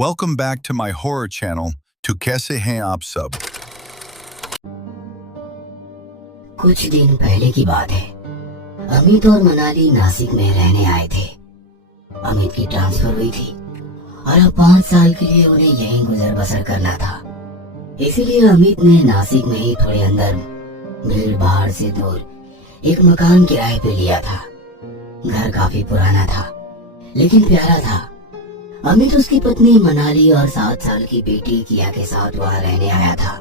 Welcome back to my horror channel. To कैसे हैं आप सब? कुछ दिन पहले की बात है। अमित और मनाली नासिक में रहने आए थे। अमित की ट्रांसफर हुई थी और अब 5 साल के लिए उन्हें यहीं गुजर बसर करना था। इसीलिए अमित ने नासिक में ही थोड़े अंदर भीड़ भाड़ से दूर एक मकान किराए पे लिया था। घर काफी पुराना था लेकिन प्यारा था। अमित उसकी पत्नी मनाली और 7 साल की बेटी किया के साथ वहाँ रहने आया था।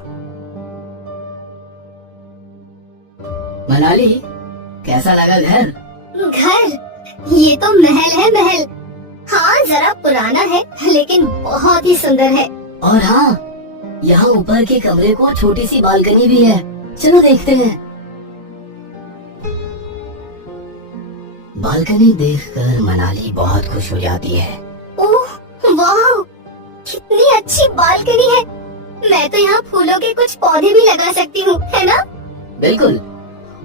मनाली, कैसा लगा घर? घर? ये तो महल है, महल। हाँ, जरा पुराना है लेकिन बहुत ही सुंदर है। और हाँ, यहाँ ऊपर के कमरे को छोटी सी बालकनी भी है। चलो देखते हैं। बालकनी देखकर मनाली बहुत खुश हो जाती है। ओह वाह, कितनी अच्छी बालकनी है। मैं तो यहाँ फूलों के कुछ पौधे भी लगा सकती हूँ, है ना? बिल्कुल,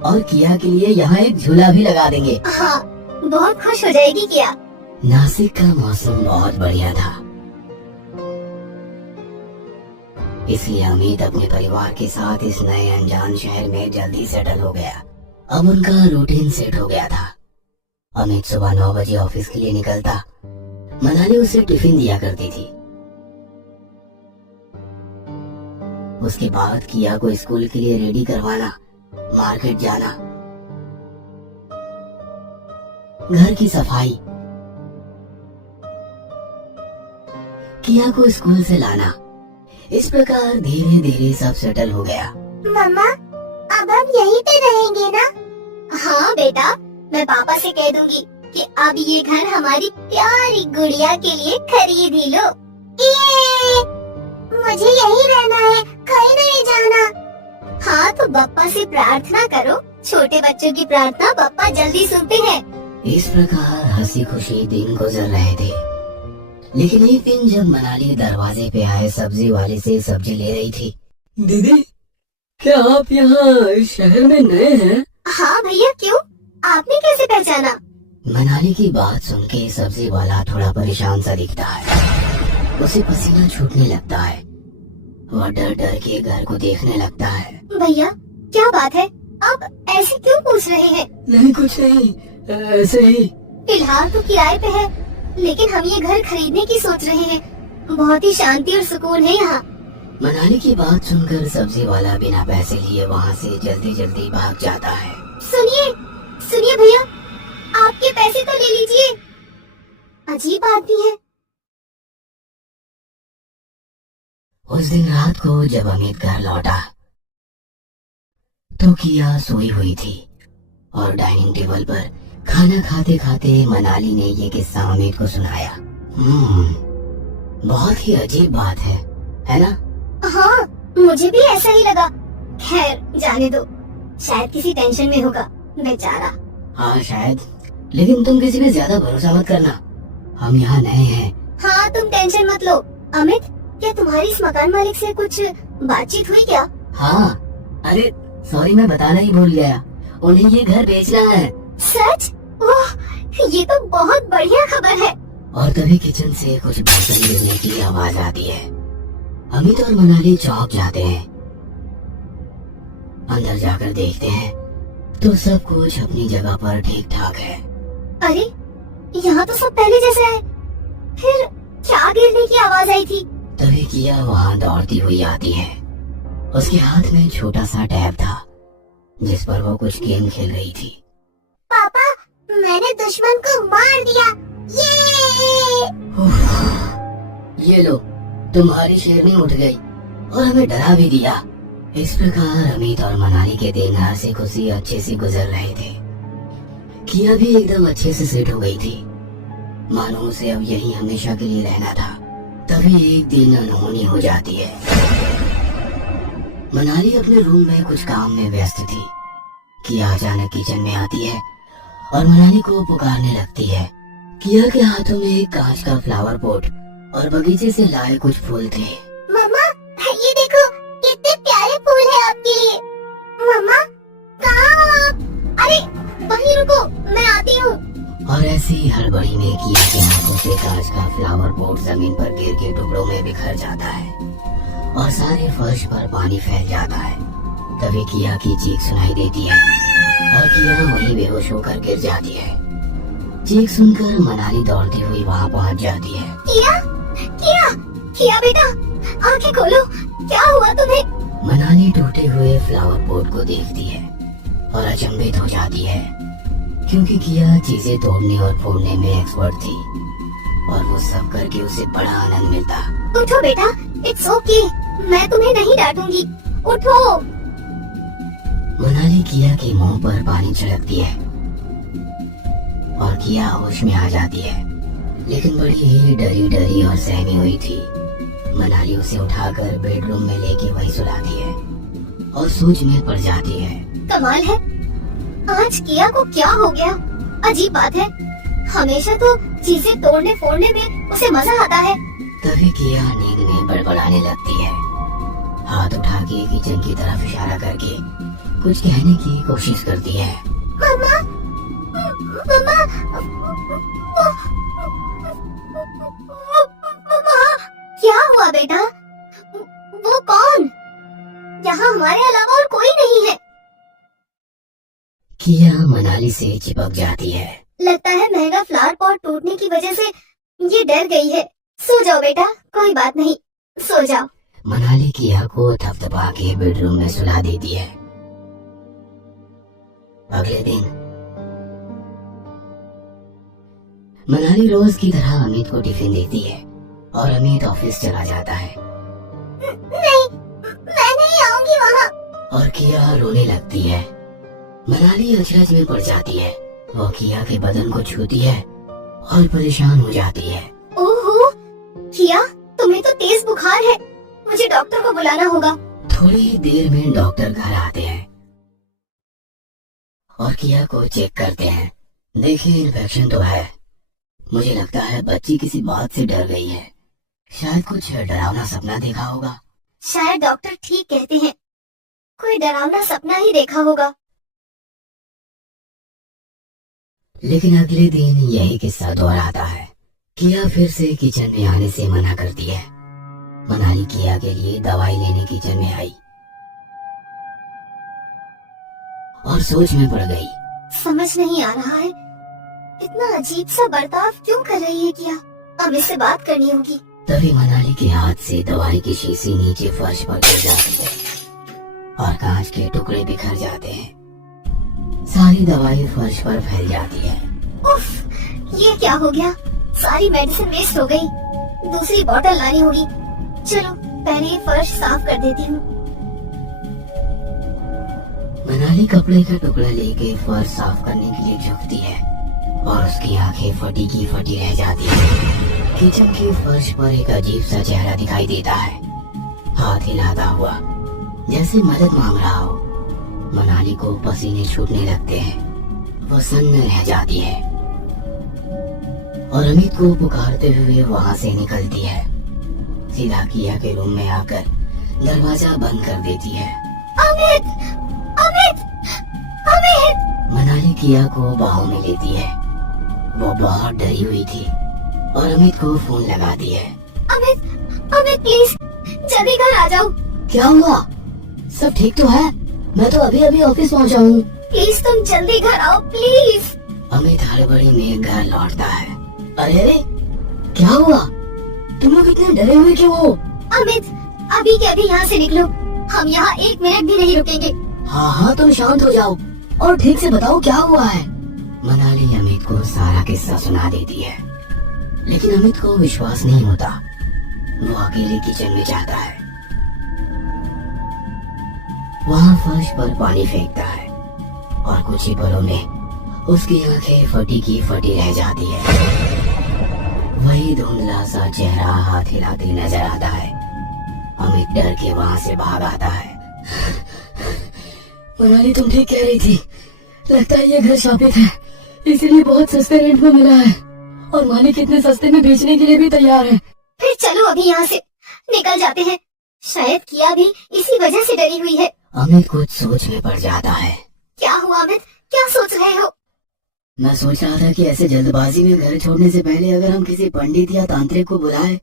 और किया के लिए यहाँ एक झूला भी लगा देंगे। हाँ, बहुत खुश हो जाएगी किया। नासिक का मौसम बहुत बढ़िया था, इसलिए अमित अपने परिवार के साथ इस नए अनजान शहर में जल्दी सेटल हो गया। अब उनका रूटीन सेट हो गया था। अमित सुबह 9 बजे ऑफिस के लिए निकलता। मनाली उसे टिफिन दिया करती थी। उसके बाद किया को स्कूल के लिए रेडी करवाना, मार्केट जाना, घर की सफाई, किया को स्कूल से लाना। इस प्रकार धीरे धीरे सब सेटल हो गया। मम्मा, अब हम यहीं पे रहेंगे ना? हाँ बेटा, मैं पापा से कह दूंगी कि अब ये घर हमारी प्यारी गुड़िया के लिए खरीद ही लो। मुझे यहीं रहना है, कहीं नहीं जाना। हाँ, तो बप्पा से प्रार्थना करो। छोटे बच्चों की प्रार्थना बप्पा जल्दी सुनते हैं। इस प्रकार हंसी खुशी दिन गुजर रहे थे। लेकिन एक दिन जब मनाली दरवाजे पे आए सब्जी वाले से सब्जी ले रही थी। दीदी, क्या आप यहाँ इस शहर में नए हैं? हाँ भैया, क्यों? आपने कैसे पहचाना? मनाली की बात सुन के सब्जी वाला थोड़ा परेशान सा दिखता है। उसे पसीना छूटने लगता है। वह डर डर के घर को देखने लगता है। भैया, क्या बात है? आप ऐसे क्यों पूछ रहे हैं? नहीं, कुछ नहीं, ऐसे ही। फिलहाल तो किराए पे है, लेकिन हम ये घर खरीदने की सोच रहे हैं। बहुत ही शांति और सुकून है यहाँ। मनाली की बात सुनकर सब्जी वाला बिना पैसे लिए वहाँ से जल्दी जल्दी भाग जाता है। सुनिए, सुनिए भैया, आपके पैसे तो ले लीजिए। अजीब आदमी है। उस दिन रात को जब अमित घर लौटा तो किया सोई हुई थी और डाइनिंग टेबल पर खाना खाते खाते मनाली ने ये किस्सा अमित को सुनाया। बहुत ही अजीब बात है ना? हाँ, मुझे भी ऐसा ही लगा। खैर, जाने दो, शायद किसी टेंशन में होगा बेचारा। हाँ शायद, लेकिन तुम किसी पे ज्यादा भरोसा मत करना। हम यहाँ नए हैं। हाँ, तुम टेंशन मत लो। अमित, क्या तुम्हारी इस मकान मालिक से कुछ बातचीत हुई क्या? हाँ, अरे सॉरी, मैं बताना ही भूल गया। उन्हें ये घर बेचना है। सच? ओह, ये तो बहुत बढ़िया खबर है। और तभी किचन से कुछ बर्तन गिरने की आवाज आती है। अमित और मनाली चौंक जाते हैं। अंदर जाकर देखते हैं तो सब कुछ अपनी जगह पर ठीक ठाक है। अरे, यहाँ तो सब पहले जैसा है। फिर क्या गिरने की आवाज आई थी? तभी किया वहाँ दौड़ती हुई आती है। उसके हाथ में छोटा सा टैब था जिस पर वो कुछ गेम खेल रही थी। पापा, मैंने दुश्मन को मार दिया। ये लो, तुम्हारी शेरनी उठ गई और हमें डरा भी दिया। इस प्रकार अमित और मनाली के दिन हंसी खुशी अच्छे से गुजर रहे थे। किया भी एकदम अच्छे से सेट हो गई थी, मानो उसे अब यही हमेशा के लिए रहना था। तभी एक दिन अनहोनी हो जाती है। मनाली अपने रूम में कुछ काम में व्यस्त थी। किया अचानक किचन में आती है और मनाली को पुकारने लगती है। किया के हाथों में एक कांच का फ्लावर पॉट और बगीचे से लाए कुछ फूल थे। मम्मा, ये देखो, कितने प्यारे फूल हैं आपके लिए। मम्मा, कहाँ हो आप? अरे वहीं रुको, मैं आती हूँ। और ऐसी हड़बड़ी में किया के हाथों से कांच का फ्लावर पॉट जमीन पर गिर के टुकड़ों में बिखर जाता है और सारे फर्श पर पानी फैल जाता है। तभी किया की चीख सुनाई देती है और किया वहीं बेहोश होकर गिर जाती है। चीख सुनकर मनाली दौड़ती हुई वहाँ पहुँच जाती है। किया, किया, किया बेटा, आंखें खोलो, क्या हुआ तुम्हें? मनाली टूटे हुए फ्लावर पॉट को देखती है और अचंभित हो जाती है, क्योंकि किया चीजें तोड़ने और फोड़ने में एक्सपर्ट थी और वो सब करके उसे बड़ा आनंद मिलता। उठो बेटा, इट्स ओके, मैं तुम्हें नहीं डांटूंगी, उठो। मनाली किया के मुंह पर पानी छिड़कती है और किया होश में आ जाती है, लेकिन बड़ी ही डरी डरी और सहमी हुई थी। मनाली उसे उठाकर बेडरूम में लेके वही सुलाती है और सोच में पड़ जाती है। कमाल है, आज किया को क्या हो गया? अजीब बात है, हमेशा तो चीजें तोड़ने फोड़ने में उसे मजा आता है। तभी किया नींद में बड़बड़ाने लगती है, हाथ उठा के किचन की तरफ इशारा करके कुछ कहने की कोशिश करती है। मम्मा, मम्मा, मम्मा, क्या हुआ बेटा? वो कौन? यहाँ हमारे अलावा और कोई नहीं है। किया मनाली से चिपक जाती है। लगता है महंगा फ्लावर पॉट टूटने की वजह से ये डर गई है। सो जाओ बेटा, कोई बात नहीं, सो जाओ। मनाली किया को थपथपा के बेडरूम में सुला देती है। अगले दिन मनाली रोज की तरह अमित को टिफिन देती है और अमित ऑफिस चला जाता है। नहीं, मैं नहीं आऊंगी वहाँ। और किया रोने लगती है। मनाली अचरज में पड़ जाती है। वो किया के बदन को छूती है और परेशान हो जाती है। ओहो, किया, तुम्हें तो तेज बुखार है, मुझे डॉक्टर को बुलाना होगा। थोड़ी देर में डॉक्टर घर आते हैं और किया को चेक करते हैं। देखिए, इन्फेक्शन तो है। मुझे लगता है बच्ची किसी बात से डर गई है, शायद कुछ डरावना सपना देखा होगा। शायद डॉक्टर ठीक कहते हैं, कोई डरावना सपना ही देखा होगा। लेकिन अगले दिन यही किस्सा दोहराता है। किया फिर से किचन में आने से मना करती है। मनाली किया के लिए दवाई लेने किचन में आई और सोच में पड़ गई। समझ नहीं आ रहा है, इतना अजीब सा बर्ताव क्यों कर रही है किया? अब इससे बात करनी होगी। तभी मनाली के हाथ से दवाई की शीशी नीचे फर्श पर गिर जाती है और कांच के टुकड़े बिखर जाते हैं। सारी दवाई फर्श पर फैल जाती है। उफ, ये क्या हो गया? सारी मेडिसिन वेस्ट हो गई। दूसरी बोतल लानी होगी। चलो पहले ये फर्श साफ कर देती हूँ। मनाली कपड़े का टुकड़ा लेके फर्श साफ करने के लिए झुकती है और उसकी आंखें फटी की फटी रह जाती है। किचन के फर्श पर एक अजीब सा चेहरा दिखाई देता है, हाथ हिलाता हुआ जैसे मदद मांग रहा हो। मनाली को पसीने छूटने लगते हैं, वो सन्न रह जाती है और अमित को पुकारते हुए वहाँ से निकलती है। सीधा किया के रूम में आकर दरवाजा बंद कर देती है। अमित, अमित, अमित! मनाली किया को बाहों में लेती है। वो बहुत डरी हुई थी और अमित को फोन लगाती है। अमित, अमित प्लीज जल्दी घर आ जाओ। क्या हुआ? सब ठीक तो है? मैं तो अभी अभी ऑफिस पहुंचा हूँ। प्लीज तुम जल्दी घर आओ प्लीज। अमित हड़बड़ी में घर लौटता है। अरे अरे, क्या हुआ? तुम लोग इतने डरे हुए क्यों हो? अमित, अभी के अभी यहाँ से निकलो, हम यहाँ 1 मिनट भी नहीं रुकेंगे। हाँ हाँ, तुम शांत हो जाओ और ठीक से बताओ क्या हुआ है। मनाली अमित को सारा किस्सा सुना देती है, लेकिन अमित को विश्वास नहीं होता। वो अकेले किचन में जाता है, वहाँ फर्श पर पानी फेंकता है और कुछ ही पलों में उसकी आंखें फटी की फटी रह जाती है। वही धुंधला सा चेहरा हाथ हिलाते नजर आता है। अमित डर के वहाँ से भाग आता है। मनाली, तुम ठीक कह रही थी, लगता है ये घर शापित है, इसीलिए बहुत सस्ते रेट में मिला है और मालिक इतने सस्ते में बेचने के लिए भी तैयार है। फिर चलो अभी यहाँ से निकल जाते हैं, शायद किया भी इसी वजह से डरी हुई है। अमित कुछ सोच में पड़ जाता है। क्या हुआ अमित, क्या सोच रहे हो? मैं सोच रहा था कि ऐसे जल्दबाजी में घर छोड़ने से पहले अगर हम किसी पंडित या तांत्रिक को बुलाए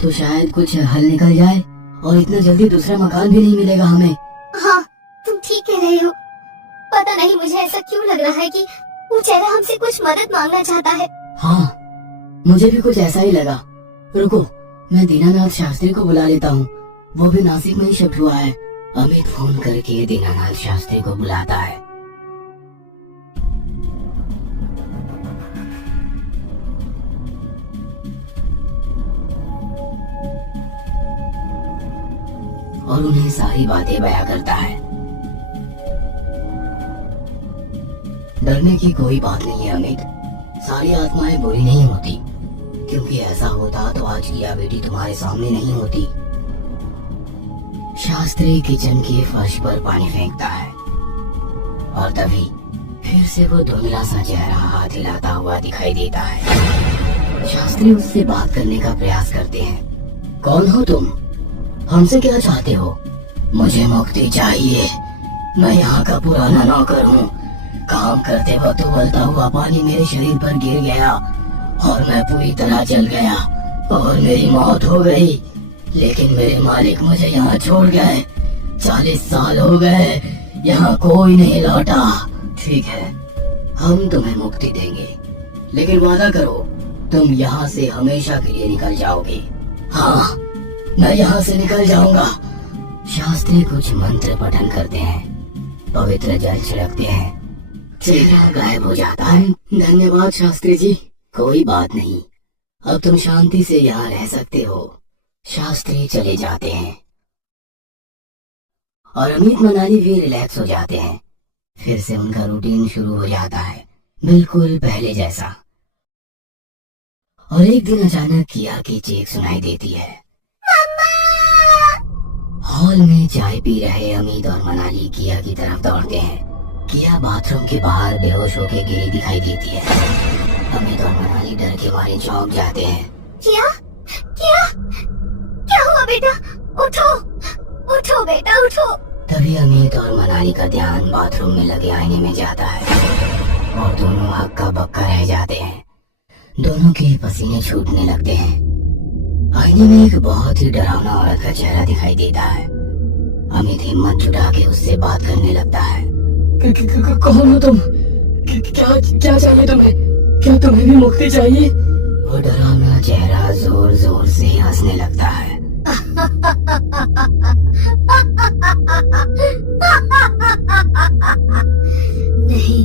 तो शायद कुछ हल निकल जाए और इतना जल्दी दूसरा मकान भी नहीं मिलेगा हमें। हाँ, तुम ठीक कह रहे हो। पता नहीं मुझे ऐसा क्यों लग रहा है कि वो चेहरा हमसे कुछ मदद मांगना चाहता है। हाँ, मुझे भी कुछ ऐसा ही लगा। रुको, मैं दीनानाथ शास्त्री को बुला लेता हूँ, वो भी नासिक में ही शिफ्ट हुआ है। अमित फोन करके दीनानाथ शास्त्री को बुलाता है। और उन्हें सारी बातें बयां करता है। डरने की कोई बात नहीं है अमित, सारी आत्माएं बुरी नहीं होती, क्योंकि ऐसा होता तो आज किया बेटी तुम्हारे सामने नहीं होती। शास्त्री किचन के फर्श पर पानी फेंकता है और तभी फिर से वो धुंधला सा चेहरा हाथ हिलाता हुआ दिखाई देता है। शास्त्री उससे बात करने का प्रयास करते हैं। कौन हो तुम? हमसे क्या चाहते हो? मुझे मुक्ति चाहिए। मैं यहाँ का पुराना नौकर हूँ। काम करते वक्त उबलता हुआ पानी मेरे शरीर पर गिर गया और मैं पूरी तरह जल गया और मेरी मौत हो गई। लेकिन मेरे मालिक मुझे यहाँ छोड़ गए। 40 साल हो गए, यहाँ कोई नहीं लौटा। ठीक है, हम तुम्हें मुक्ति देंगे, लेकिन वादा करो तुम यहाँ से हमेशा के लिए निकल जाओगे। हाँ, मैं यहाँ से निकल जाऊंगा। शास्त्री कुछ मंत्र पठन करते हैं, पवित्र जल छिड़कते हैं, चेहरा गायब हो जाता है। धन्यवाद शास्त्री जी। कोई बात नहीं, अब तुम शांति से यहाँ रह सकते हो। शास्त्री चले जाते हैं और अमित मनाली भी रिलैक्स हो जाते हैं। फिर से उनका रूटीन शुरू हो जाता है, बिल्कुल पहले जैसा। और एक दिन अचानक किया की चीख सुनाई देती है। हॉल में चाय पी रहे अमित और मनाली किया की तरफ दौड़ते हैं। किया बाथरूम के बाहर बेहोश होकर गिरी दिखाई देती है। अमित और मनाली डर के मारे चौंक जाते हैं। क्या क्या क्या हुआ बेटा? उठो उठो बेटा उठो। तभी अमित और मनाली का ध्यान बाथरूम में लगे आईने में जाता है और दोनों हक्का बक्का रह जाते हैं। दोनों के पसीने छूटने लगते हैं। आईने में एक बहुत ही डरावना औरत का चेहरा दिखाई देता है। अमित हिम्मत जुटा के उससे बात करने लगता है। कौन हो तुम? क्या चाहिए तुम्हें? क्या तुम्हें भी मुक्ति चाहिए? वो डरावना चेहरा जोर जोर से हंसने लगता है। नहीं,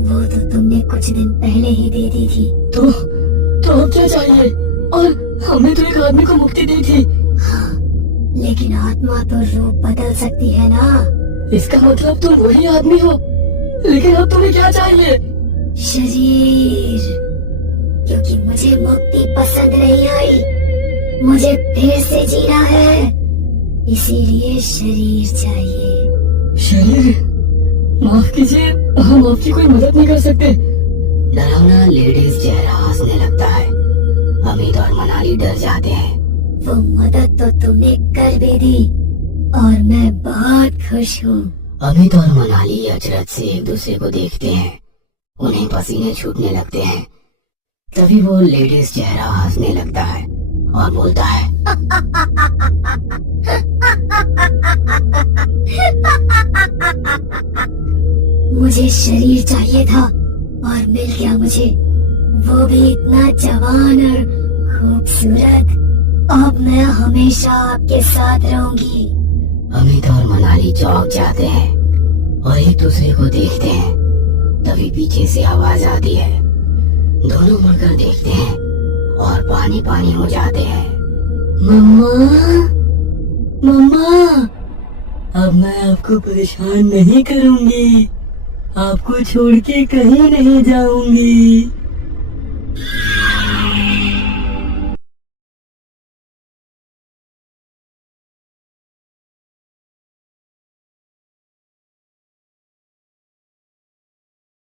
वो तो तुमने कुछ दिन पहले ही दे दी थी। तो अब क्या चाहिए? और हमने तो एक आदमी को मुक्ति दी थी। हाँ, लेकिन आत्मा तो रूप बदल सकती है ना। इसका मतलब तुम वही आदमी हो, लेकिन अब तुम्हें क्या चाहिए? शरीर, क्योंकि मुझे मुक्ति पसंद नहीं आई। मुझे फिर से जीना है, इसीलिए शरीर चाहिए। शरीर? माफ कीजिए, हम आपकी कोई मदद नहीं कर सकते। डरावना लेडीज चेहरा हंसने लगता है। अमित और मनाली डर जाते हैं। वो मदद तो तुमने कर भी दी और मैं बहुत खुश हूँ। अमित और मनाली अचरज से एक दूसरे को देखते हैं। उन्हें पसीने छूटने लगते हैं। तभी वो लेडीज चेहरा हंसने लगता है और बोलता है। मुझे शरीर चाहिए था और मिल गया मुझे, वो भी इतना जवान और खूबसूरत। अब मैं हमेशा आपके साथ रहूंगी। अमित और मनाली चौंक जाते हैं और एक दूसरे को देखते हैं। तभी पीछे से आवाज आती है। दोनों मुड़कर देखते हैं और पानी पानी हो जाते हैं। मम्मा, मम्मा, अब मैं आपको परेशान नहीं करूंगी। आपको छोड़ के कहीं नहीं जाऊंगी।